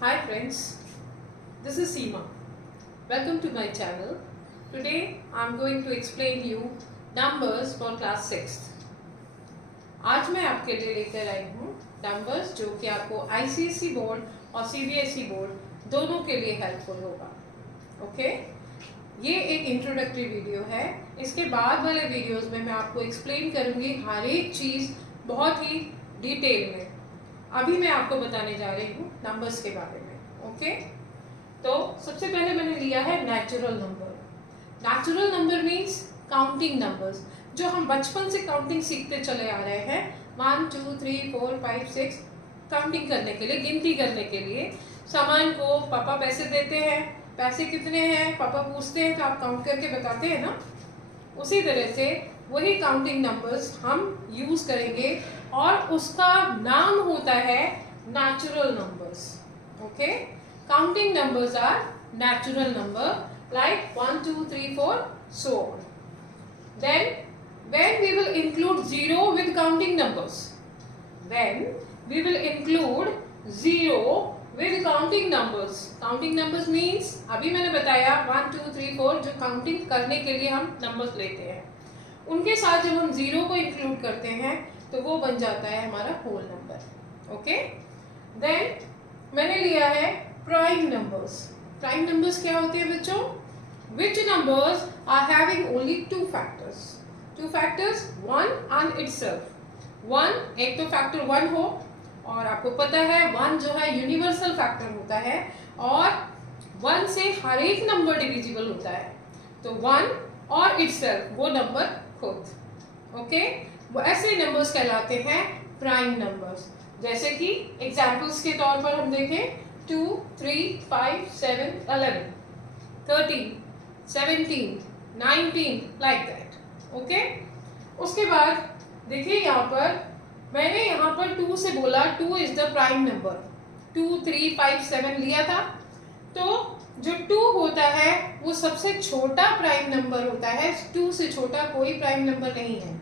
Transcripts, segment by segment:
Hi friends, this is Seema. Welcome to my channel. Today I am going to explain you numbers for class 6th. आज मैं आपके लिए लेकर आई हूँ numbers जो कि आपको ICSE बोर्ड और CBSE बोर्ड दोनों के लिए हेल्पफुल होगा. ओके, ये एक इंट्रोडक्टरी वीडियो है. इसके बाद वाले वीडियोस में मैं आपको एक्सप्लेन करूंगी हर एक चीज बहुत ही डिटेल में. अभी मैं आपको बताने जा रही हूँ नंबर्स के बारे में. ओके, तो सबसे पहले मैंने लिया है natural number. Natural number means counting numbers जो हम बचपन से काउंटिंग सीखते चले आ रहे हैं. 1 2 3 4 5 6 काउंटिंग करने के लिए, गिनती करने के लिए. सामान को पापा पैसे देते हैं, पैसे कितने हैं पापा पूछते हैं तो आप काउंट करके बताते हैं ना. उसी तरह से वही काउंटिंग नंबर्स हम यूज करेंगे और उसका नाम होता है natural numbers. Okay, counting numbers are natural number like 1 2 3 4 so on. Then when we will include zero with counting numbers, when we will include zero with counting numbers. Counting numbers means अभी मैंने बताया 1 2 3 4 जो counting करने के लिए हम numbers लेते हैं, उनके साथ जब हम जीरो को इंक्लूड करते हैं तो वो बन जाता है हमारा होल नंबर. ओके, देन मैंने लिया है प्राइम नंबर्स. प्राइम नंबर्स क्या होते हैं बच्चों? Which numbers are having only two factors. Two factors, one and itself. One, एक तो फैक्टर वन हो, और आपको पता है वन जो है यूनिवर्सल फैक्टर होता है और वन से हर एक नंबर डिविजिबल होता है. तो वन और इटसेल्फ वो नंबर खुद. ओके, वो ऐसे नंबर्स कहलाते हैं प्राइम नंबर्स. जैसे कि एग्जांपल्स के तौर पर हम देखें 2 3 5 7 11 13 17 19 लाइक दैट. ओके, उसके बाद देखिए यहाँ पर मैंने यहाँ पर 2 से बोला 2 इज द प्राइम नंबर. 2 3 5 7 लिया था, तो जो 2 होता है वो सबसे छोटा प्राइम नंबर होता है. 2 से छोटा कोई प्राइम नंबर नहीं है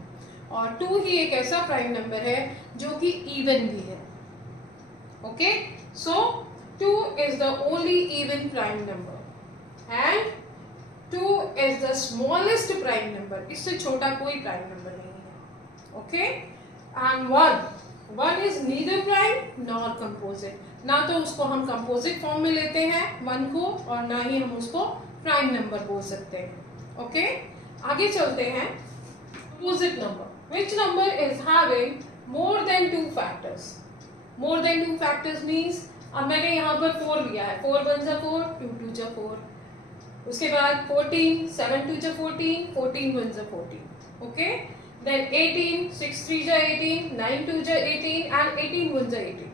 और 2 ही एक ऐसा प्राइम नंबर है जो कि इवन भी है. Okay, so 2 is the only even prime number and 2 is the smallest prime number. इससे छोटा कोई प्राइम नंबर नहीं है. Okay, and 1 is neither prime nor composite. ना तो उसको हम कंपोजिट फॉर्म में लेते हैं 1 को, और ना ही हम उसको प्राइम नंबर बोल सकते हैं. ओके, आगे चलते हैं. Composite number, which number is having more than 2 factors. more than 2 factors means अब मैंने यहाँ पर 4 लिया है. 4 1 जा 4, 2 2 जा 4. उसके बाद 14, 7 2 जा 14, 14 1 जा 14. ओके, then 18, 6 3 जा 18, 9 2 जा 18 and 18 1 जा 18.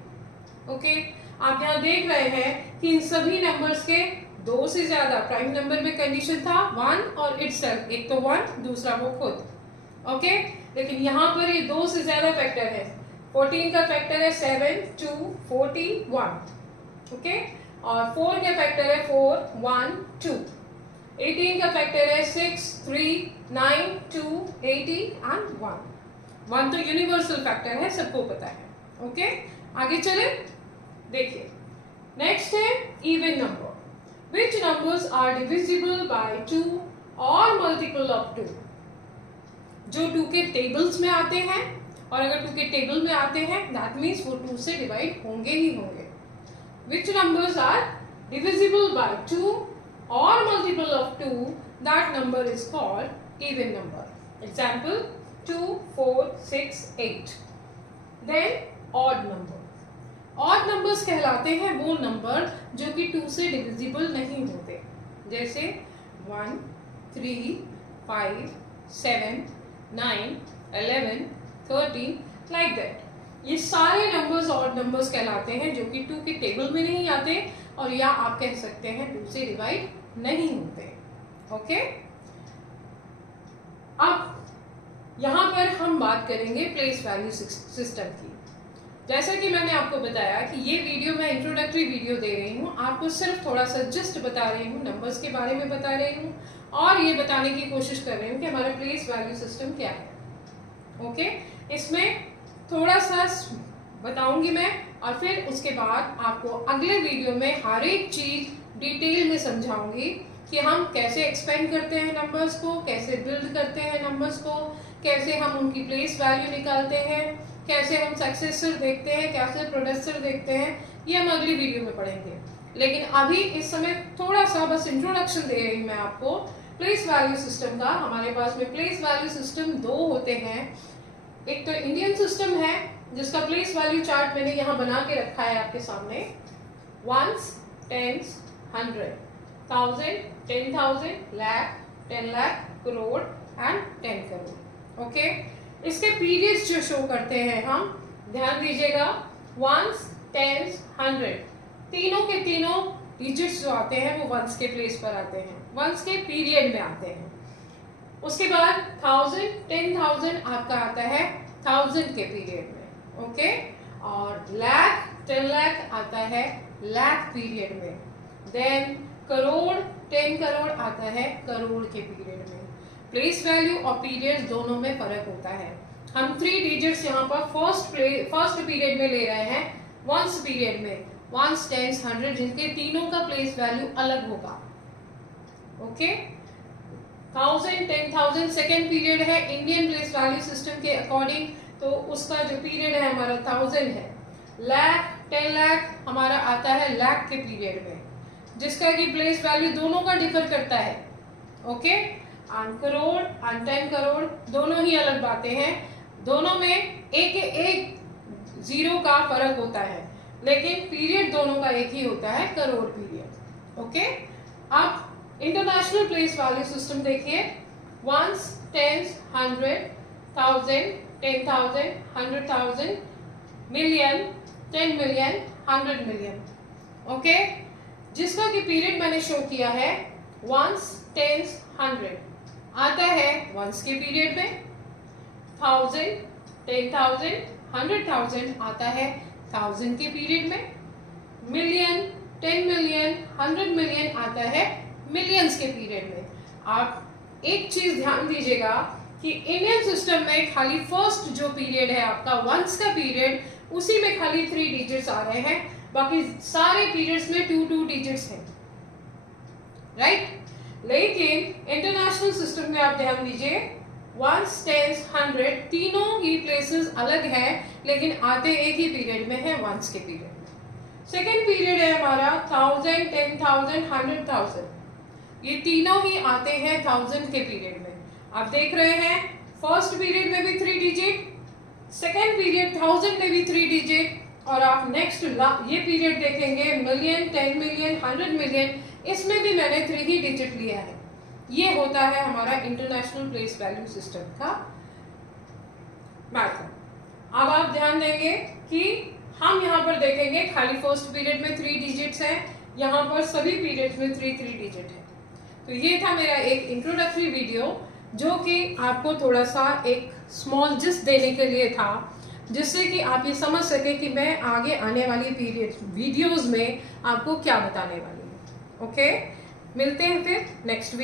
ओके, आप यहाँ देख रहे हैं कि इन सभी नंबर्स के 2 से ज्यादा प्राइम नंबर में कंडीशन था 1 और इटसेल्फ. एक तो 1, दूसरा वो खुद. ओके, लेकिन यहाँ पर ये 2 से ज्यादा फैक्टर है. 14 का फैक्टर है 7 2 14 1. ओके, और 4 का फैक्टर है 4 1 2. 18 का फैक्टर है 6 3 9 2 80 एंड 1. 1 तो यूनिवर्सल फैक्टर है, सबको पता है. ओके, आगे चले. देखिए, नेक्स्ट है even number. Which numbers are divisible by 2 और मल्टीपल ऑफ 2. जो 2 के टेबल्स में आते हैं, और अगर 2 के टेबल में आते हैं दैट मीन्स वो 2 से डिवाइड होंगे ही होंगे. Which numbers are divisible by 2 और multiple of 2, that number is called even number. Example 2 4 6 8. Then odd number. Odd numbers कहलाते हैं वो नंबर जो कि 2 से डिविजिबल नहीं होते. जैसे 1 3 5 7 9 11 13 लाइक दैट. ये सारे नंबर्स ऑड नंबर्स कहलाते हैं जो कि 2 के टेबल में नहीं आते, और या आप कह सकते हैं 2 से डिवाइड नहीं होते. ओके, अब यहाँ पर हम बात करेंगे प्लेस वैल्यू सिस्टम की. जैसा कि मैंने आपको बताया कि ये वीडियो मैं इंट्रोडक्टरी वीडियो दे रही हूँ, आपको सिर्फ थोड़ा सा जस्ट बता रही हूँ, नंबर्स के बारे में बता रही हूँ, और ये बताने की कोशिश कर रही हूँ कि हमारा प्लेस वैल्यू सिस्टम क्या है. ओके, इसमें थोड़ा सा बताऊंगी मैं और फिर उसके बाद आपको अगले वीडियो में हर एक चीज डिटेल में समझाऊंगी कि हम कैसे एक्सपेंड करते हैं नंबर्स को, कैसे बिल्ड करते हैं नंबर्स को, कैसे हम उनकी प्लेस वैल्यू निकालते हैं, कैसे हम सक्सेसर देखते हैं, कैसे प्रोड्यूसर देखते हैं, ये हम अगली वीडियो में पढ़ेंगे। लेकिन अभी इस समय थोड़ा सा बस इंट्रोडक्शन दे रही हूँ मैं आपको प्लेस वैल्यू सिस्टम का। हमारे पास में प्लेस वैल्यू सिस्टम दो होते हैं। एक तो इंडियन सिस्टम है जिसका प्लेस वैल्यू चार्ट मैंने यहाँ बना के रखा है आपके सामने। Ones, tens, 100, 1000, 10,000, lakh, 10 lakh, crore and 10 crore. Okay, इसके पीरियड्स जो शो करते हैं हम, ध्यान दीजिएगा, वंस, टेंस, 100, तीनों के तीनों डिजिट्स जो आते हैं वो वंस के प्लेस पर आते हैं, वंस के पीरियड में आते हैं। उसके बाद 1000, 10,000 आपका आता है 1000 के पीरियड में। ओके, और लाख, 10 लाख आता है लाख पीरियड में। देन करोड़, 10 करोड़ आता है करोड़ के पीरियड में। प्लेस वैल्यू और पीरियड दोनों में फर्क होता है। हम 3 डिजिट्स यहाँ पर फर्स्ट पीरियड में ले रहे हैं, वंस पीरियड में, वंस, टेंस, 100, जिनके तीनों का प्लेस वैल्यू अलग होगा। ओके, 1000, 10,000 सेकेंड पीरियड है इंडियन प्लेस वैल्यू सिस्टम के अकॉर्डिंग, तो उसका जो पीरियड है हमारा 1000 है। लाख, 10 लाख हमारा आता है लाख के पीरियड में, जिसका कि प्लेस वैल्यू दोनों का डिफर करता है। Okay, and crore and 10 crore दोनों ही अलग बातें हैं, दोनों में एक जीरो का फर्क होता है, लेकिन पीरियड दोनों का एक ही होता है, करोड़ पीरियड। ओके, अब इंटरनेशनल प्लेस वैल्यू सिस्टम देखिए। Ones, tens, 100, 1000, 10,000, 100,000, million, 10 million, 100 million. Okay, जिसका कि पीरियड मैंने शो किया है वंस, टेंस, 100 आता है वंस के पीरियड में, 1000, 10,000, 100,000 आता है 1000 के पीरियड में, मिलियन, 10 मिलियन, 100 मिलियन आता है मिलियंस के पीरियड में। आप एक चीज ध्यान दीजिएगा कि इंडियन सिस्टम में खाली फर्स्ट जो पीरियड है आपका वंस का पीरियड, उसी में खाली 3 डिजिट्स आ रहे हैं, बाकी सारे पीरियड्स में 2 डिजिट्स हैं, राइट। लेकिन इंटरनेशनल सिस्टम में आप ध्यान दीजिए, वंस, टेंस, 100 तीनों ही प्लेसेस अलग हैं, लेकिन आते एक ही पीरियड में है, वंस के पीरियड में। सेकेंड पीरियड है हमारा 1000, 10,000, 100,000, ये तीनों ही आते हैं 1000 के पीरियड में। आप देख रहे हैं फर्स्ट पीरियड में भी 3 डिजिट, सेकेंड पीरियड 1000 में भी 3 डिजिट, और आप नेक्स्ट ये पीरियड देखेंगे मिलियन, 10 मिलियन, 100 मिलियन, इसमें भी मैंने 3 ही डिजिट लिया है। ये होता है हमारा इंटरनेशनल प्लेस वैल्यू सिस्टम का मैथड। अब आप ध्यान देंगे कि हम यहाँ पर देखेंगे खाली फर्स्ट पीरियड में 3 डिजिट्स हैं, यहाँ पर सभी पीरियड्स में 3 डिजिट है। तो ये था मेरा एक इंट्रोडक्टरी वीडियो, जो कि आपको थोड़ा सा एक स्मॉल जिस्ट देने के लिए था, जिससे कि आप ये समझ सके कि मैं आगे आने वाली वीडियोस में आपको क्या बताने वाली हूँ। ओके, मिलते हैं फिर नेक्स्ट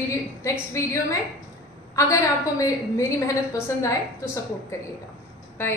वीडियो में। अगर आपको मेरी मेहनत पसंद आए तो सपोर्ट करिएगा। बाय।